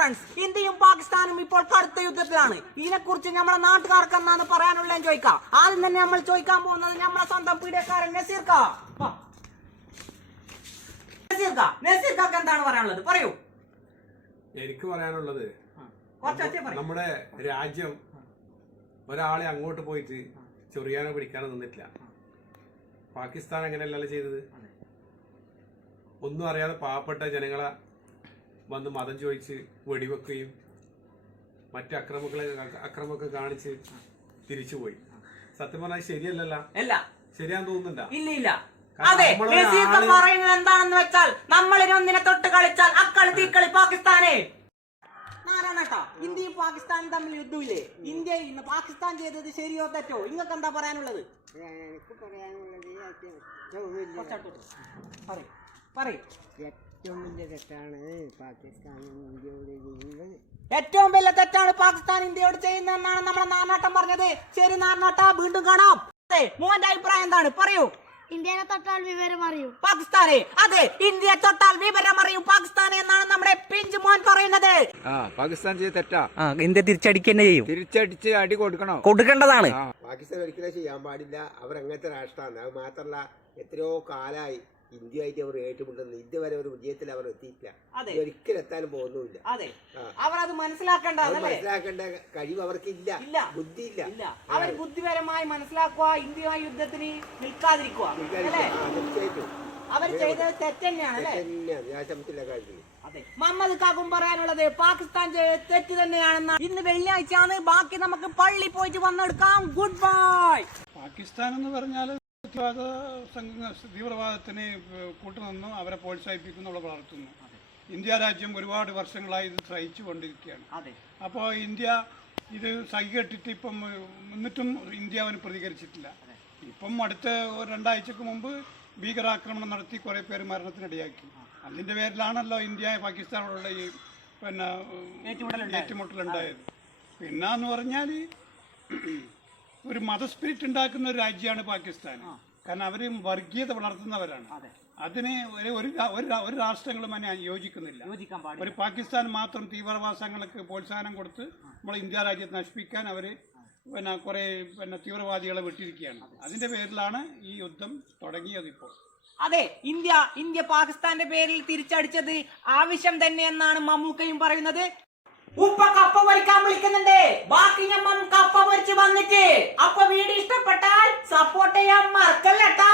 Friends, ഇന്ത്യയും പാകിസ്ഥാനും ഇപ്പോൾ കടുത്ത യുദ്ധത്തിലാണ്. ഇതിനെക്കുറിച്ച് നമ്മളെ നാട്ടുകാർക്ക് എന്നാണ് പറയാനുള്ളതെന്ന് ചോദിക്കാം. ആദ്യം തന്നെ നമ്മൾ ചോദിക്കാൻ പോകുന്നത് നമ്മളെ സ്വന്തം പീഡിയക്കാരൻ നസീർക്കാക്ക് എന്താണ് പറയാനുള്ളത്? പറയൂ. എനിക്ക് പറയാനുള്ളത്, നമ്മുടെ രാജ്യം ഒരാളെ അങ്ങോട്ട് പോയിട്ട് ചൊറിയാനോ പിടിക്കാനോ നിന്നിട്ടില്ല. പാകിസ്ഥാൻ അങ്ങനെയല്ലല്ലോ ചെയ്തത്. ഒന്നും അറിയാതെ പാവപ്പെട്ട ജനങ്ങളെ വന്ന് മതം ചോദിച്ച് വെടിവെക്കുകയും മറ്റ് അക്രമമൊക്കെ കാണിച്ച് തിരിച്ചുപോയി. സത്യം പറഞ്ഞാൽ ശരിയല്ലല്ലോ. ശരിയാന്ന് തോന്നുന്നുണ്ടോ? ഇല്ല. അതെ, പറയുന്നത് എന്താണെന്ന് വെച്ചാൽ നമ്മളിനൊന്നിനെ തൊട്ട് കളിച്ചാൽ അക്കളി തീക്കളി പാകിസ്ഥാനെ. നാരായണേട്ടാ, ഇന്ത്യയും പാകിസ്ഥാനും തമ്മിൽ യുദ്ധമില്ലേ? ഇന്ത്യ പാകിസ്ഥാൻ ചെയ്തത് ശരിയോ തെറ്റോ? നിങ്ങൾക്ക് എന്താ പറയാനുള്ളത്? എനിക്ക് പറയാനുള്ളത് ഏറ്റവും വലിയ തെറ്റാണ് പാകിസ്ഥാൻ ഇന്ത്യയോട് ചെയ്യുന്നത്. ഏറ്റവും വലിയ തെറ്റാണ് പാകിസ്ഥാൻ ഇന്ത്യയോട് ചെയ്യുന്നതെന്നാണ് നമ്മുടെ നാനാട്ടം പറഞ്ഞത്. ശരി നാനാട്ട, വീണ്ടും കാണാം. മോന്റെ അഭിപ്രായം എന്താണ്? പറയൂ. ഇന്ത്യയെ തൊട്ടാൽ വിവരം അറിയും പാകിസ്ഥാനെ. അതെ, ഇന്ത്യയെ തൊട്ടാൽ വിവരം അറിയും പാകിസ്ഥാനെ എന്നാണ് നമ്മുടെ പിഞ്ച് മോൻ പറയുന്നത്. പാകിസ്ഥാൻ ചെയ്ത് തെറ്റാ. ഇന്ത്യ തിരിച്ചടിക്കന്നെ ചെയ്യും. തിരിച്ചടിച്ച് അടി കൊടുക്കേണ്ടതാണ്. പാകിസ്ഥാൻ ഒരിക്കലും ചെയ്യാൻ പാടില്ല. അവർ അങ്ങനത്തെ രാഷ്ട്രമാണ്. അത് മാത്രമല്ല, എത്രയോ കാലമായി ഇന്ത്യയായിട്ട് അവർ ഏറ്റുമുട്ടുന്നു. ഇതുവരെ ഒരു വിജയത്തിൽ അവർ എത്തിയിട്ടില്ല. ഒരിക്കലും എത്താനും പോകുന്നുമില്ല. അവരത് മനസ്സിലാക്കേണ്ട കഴിവ് അവർക്കില്ല, ബുദ്ധിയില്ല. അവർ ബുദ്ധിപരമായി മനസ്സിലാക്കുക, ഇന്ത്യയുമായി യുദ്ധത്തിന് നിൽക്കാതിരിക്കുക. തീർച്ചയായിട്ടും അവർ ചെയ്തത് തെറ്റന്നെയാണ്. മുഹമ്മദ് കാക്കും പറയാനുള്ളത് പാകിസ്ഥാൻ ചെയ്തത് തെറ്റ് തന്നെയാണെന്ന്. ഇന്ന് വെള്ളിയാഴ്ചയാണ്. ബാക്കി നമുക്ക് പള്ളി പോയിട്ട് വന്നെടുക്കാം. Good bye. പാകിസ്ഥാൻ എന്ന് പറഞ്ഞാൽ തീവ്രവാദത്തിന് കൂട്ടുനിന്നു അവരെ പ്രോത്സാഹിപ്പിക്കുന്നു, വളർത്തുന്നു. ഇന്ത്യ രാജ്യം ഒരുപാട് വർഷങ്ങളായി ഇത് സഹിച്ചു കൊണ്ടിരിക്കുകയാണ്. അപ്പോൾ ഇന്ത്യ ഇത് സഹികെട്ടിട്ട് ഇപ്പം എന്നിട്ടും ഇന്ത്യ അവന് പ്രതികരിച്ചിട്ടില്ല. ഇപ്പം അടുത്ത 2 ആഴ്ചക്ക് മുമ്പ് ഭീകരാക്രമണം നടത്തി കുറേ പേര് മരണത്തിനിടയാക്കി. അതിൻ്റെ പേരിലാണല്ലോ ഇന്ത്യ പാകിസ്ഥാനോടുള്ള ഈ ഏറ്റുമുട്ടലുണ്ടായത്. പിന്നെന്ന് പറഞ്ഞാൽ ഒരു മതസ്പിരിറ്റ് ഉണ്ടാക്കുന്ന ഒരു രാജ്യമാണ് പാകിസ്ഥാൻ. കാരണം അവർ വർഗീയത വളർത്തുന്നവരാണ്. അതിനെ ഒരു രാഷ്ട്രങ്ങളും അതിനെ യോജിക്കുന്നില്ല. ഒരു പാകിസ്ഥാൻ മാത്രം തീവ്രവാസങ്ങൾക്ക് പ്രോത്സാഹനം കൊടുത്ത് നമ്മൾ ഇന്ത്യ രാജ്യത്തെ നശിപ്പിക്കാൻ അവർ കുറെ തീവ്രവാദികളെ വിട്ടിരിക്കുകയാണ്. അതിന്റെ പേരിലാണ് ഈ യുദ്ധം തുടങ്ങിയത് ഇപ്പോൾ. അതെ, ഇന്ത്യ പാകിസ്ഥാന്റെ പേരിൽ തിരിച്ചടിച്ചത് ആവശ്യം തന്നെ എന്നാണ് മമ്മൂക്കയും പറയുന്നത്. ഉപ്പ കപ്പ പൊരിക്കാൻ വിളിക്കുന്നുണ്ട്. ബാക്കി ഞാൻ കപ്പ പൊരിച്ച് വന്നിട്ട്. അപ്പൊ വീഡിയോ ഇഷ്ടപ്പെട്ടാൽ സപ്പോർട്ട് ചെയ്യാൻ മറക്കല്ലേട്ടാ.